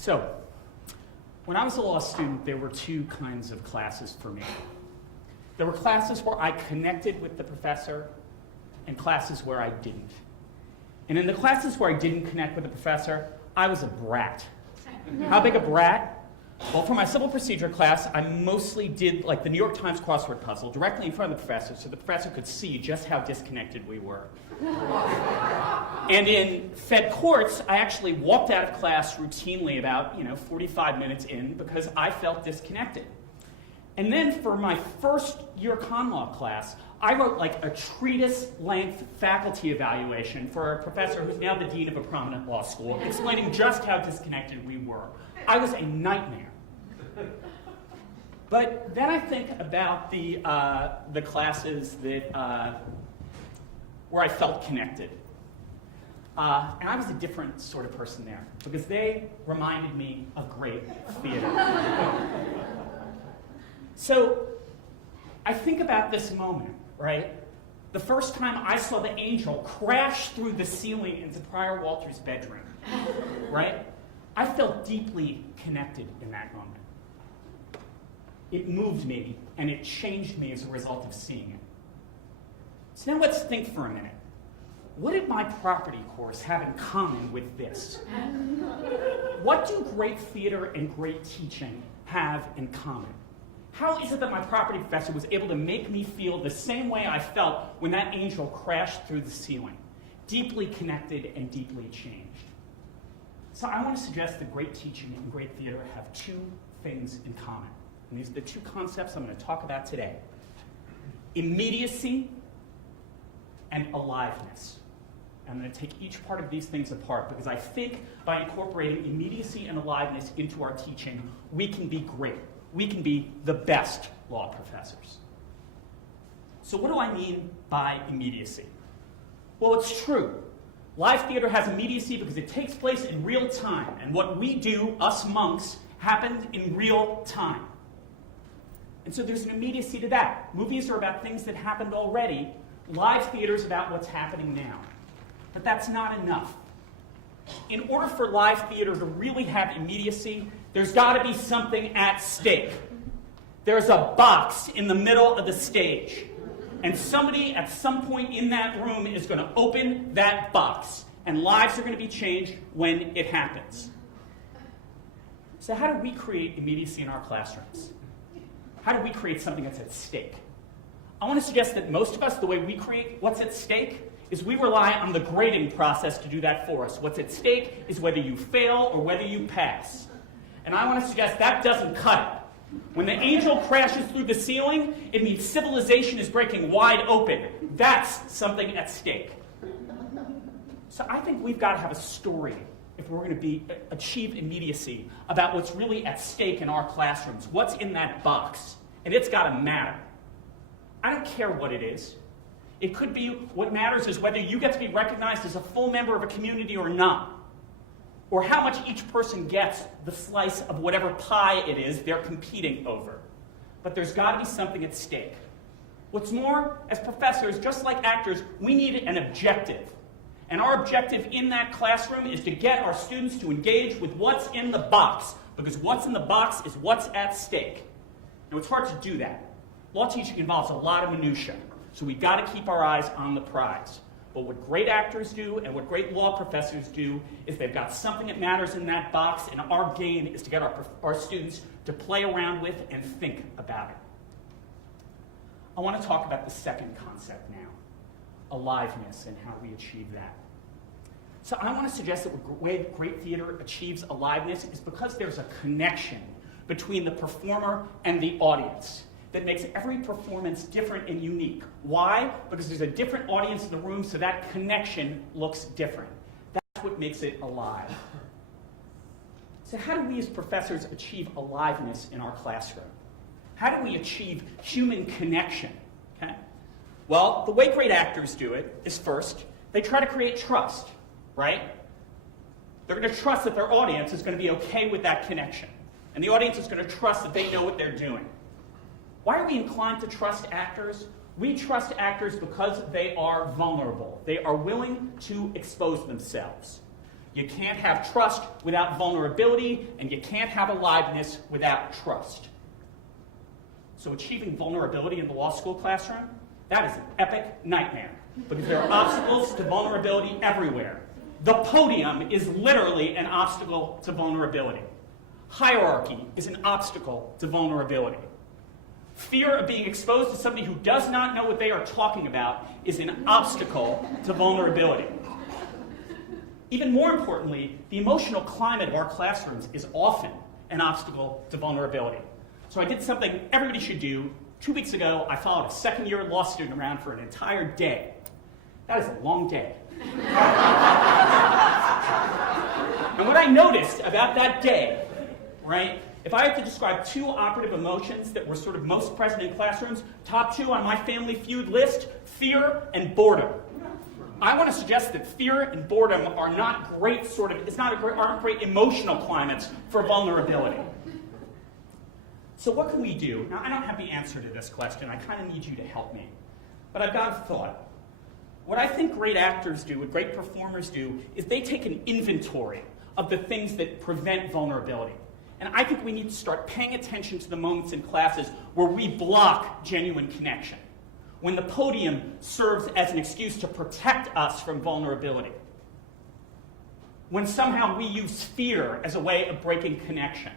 So, when I was a law student, there were two kinds of classes for me. There were classes where I connected with the professor and classes where I didn't. And in the classes where I didn't connect with the professor, I was a brat. How big a brat? Well, for my civil procedure class, I mostly did like the New York Times crossword puzzle directly in front of the professor so the professor could see just how disconnected we were. And in Fed courts, I actually walked out of class routinely about 45 minutes in because I felt disconnected. And then for my first year con law class, I wrote like a treatise-length faculty evaluation for a professor who's now the dean of a prominent law school, explaining just how disconnected we were. I was a nightmare. But then I think about the classes that where I felt connected. And I was a different sort of person there because they reminded me of great theater. So I think about this moment, right? The first time I saw the angel crash through the ceiling into Prior Walter's bedroom, right? I felt deeply connected in that moment. It moved me, and it changed me as a result of seeing it. So now let's think for a minute. What did my property course have in common with this? What do great theater and great teaching have in common? How is it that my property professor was able to make me feel the same way I felt when that angel crashed through the ceiling? Deeply connected and deeply changed. So I want to suggest that great teaching and great theater have two things in common. And these are the two concepts I'm going to talk about today. Immediacy and aliveness. I'm going to take each part of these things apart because I think by incorporating immediacy and aliveness into our teaching, we can be great. We can be the best law professors. So what do I mean by immediacy? Well, it's true. Live theater has immediacy because it takes place in real time, and what we do, us monks, happens in real time. And so there's an immediacy to that. Movies are about things that happened already. Live theater is about what's happening now. But that's not enough. In order for live theater to really have immediacy, there's got to be something at stake. There's a box in the middle of the stage. And somebody at some point in that room is going to open that box. And lives are going to be changed when it happens. So how do we create immediacy in our classrooms? How do we create something that's at stake? I want to suggest that most of us, the way we create what's at stake is we rely on the grading process to do that for us. What's at stake is whether you fail or whether you pass. And I want to suggest that doesn't cut it. When the angel crashes through the ceiling, it means civilization is breaking wide open. That's something at stake. So I think we've got to have a story if we're going to achieve immediacy about what's really at stake in our classrooms. What's in that box? And it's got to matter. I don't care what it is. It could be what matters is whether you get to be recognized as a full member of a community or not, or how much each person gets the slice of whatever pie it is they're competing over. But there's got to be something at stake. What's more, as professors, just like actors, we need an objective. And our objective in that classroom is to get our students to engage with what's in the box, because what's in the box is what's at stake. Now, it's hard to do that. Law teaching involves a lot of minutia. So we've got to keep our eyes on the prize. But what great actors do and what great law professors do is they've got something that matters in that box, and our game is to get our students to play around with and think about it. I want to talk about the second concept now, aliveness and how we achieve that. So I want to suggest that the way great theater achieves aliveness is because there's a connection between the performer and the audience that makes every performance different and unique. Why? Because there's a different audience in the room, so that connection looks different. That's what makes it alive. So how do we as professors achieve aliveness in our classroom? How do we achieve human connection? Okay? Well, the way great actors do it is first, they try to create trust, right? They're going to trust that their audience is going to be okay with that connection. And the audience is going to trust that they know what they're doing. Why are we inclined to trust actors? We trust actors because they are vulnerable. They are willing to expose themselves. You can't have trust without vulnerability, and you can't have aliveness without trust. So achieving vulnerability in the law school classroom, that is an epic nightmare, because there are obstacles to vulnerability everywhere. The podium is literally an obstacle to vulnerability. Hierarchy is an obstacle to vulnerability. Fear of being exposed to somebody who does not know what they are talking about is an obstacle to vulnerability. Even more importantly, the emotional climate of our classrooms is often an obstacle to vulnerability. So I did something everybody should do. 2 weeks ago, I followed a second-year law student around for an entire day. That is a long day. And what I noticed about that day, right, if I had to describe 2 operative emotions that were sort of most present in classrooms, top 2 on my family feud list, fear and boredom. I want to suggest that fear and boredom are not great aren't great emotional climates for vulnerability. So what can we do? Now, I don't have the answer to this question. I kind of need you to help me. But I've got a thought. What I think great actors do, what great performers do, is they take an inventory of the things that prevent vulnerability. And I think we need to start paying attention to the moments in classes where we block genuine connection, when the podium serves as an excuse to protect us from vulnerability, when somehow we use fear as a way of breaking connection,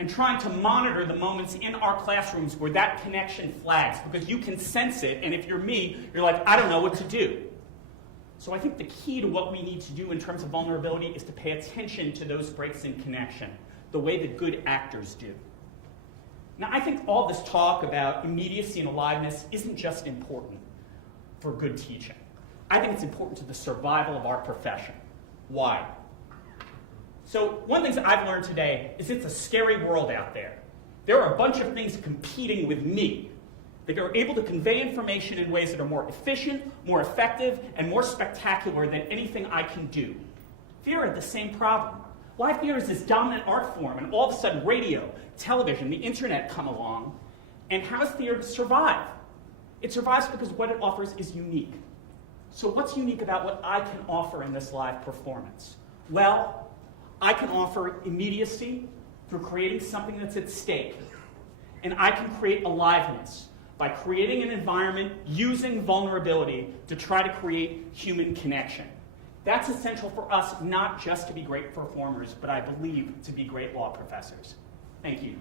and trying to monitor the moments in our classrooms where that connection flags, because you can sense it, and if you're me, you're like, I don't know what to do. So I think the key to what we need to do in terms of vulnerability is to pay attention to those breaks in connection, the way that good actors do. Now, I think all this talk about immediacy and aliveness isn't just important for good teaching. I think it's important to the survival of our profession. Why? So one of the things I've learned today is it's a scary world out there. There are a bunch of things competing with me that are able to convey information in ways that are more efficient, more effective, and more spectacular than anything I can do. Fear had the same problem. Live theater is this dominant art form, and all of a sudden radio, television, the internet come along, and how does theater survive? It survives because what it offers is unique. So what's unique about what I can offer in this live performance? Well, I can offer immediacy through creating something that's at stake, and I can create aliveness by creating an environment using vulnerability to try to create human connection. That's essential for us, not just to be great performers, but I believe to be great law professors. Thank you.